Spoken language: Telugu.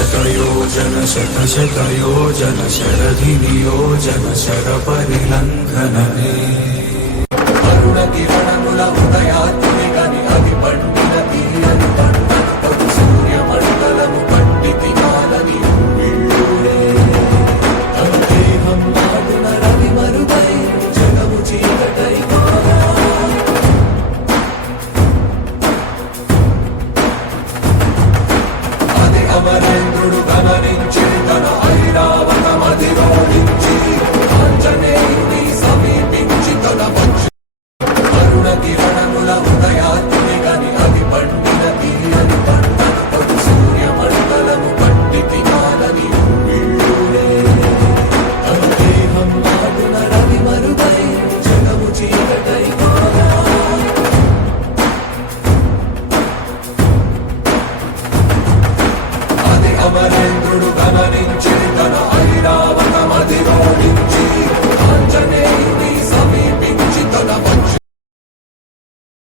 शतयोजन शतशतयोजन शरधिनियोजन शरपरिलङ्घनने अरुणकिरणमुल उदयात्मिकनि अति पण्डित तीयनि पण्डित सूर्यमण्डलము पण्डिति काలని ఊళ్ళూరే దేహం నాడున రవి మరుగై జగము చీకటై అమరేంద్రుడు గమనించ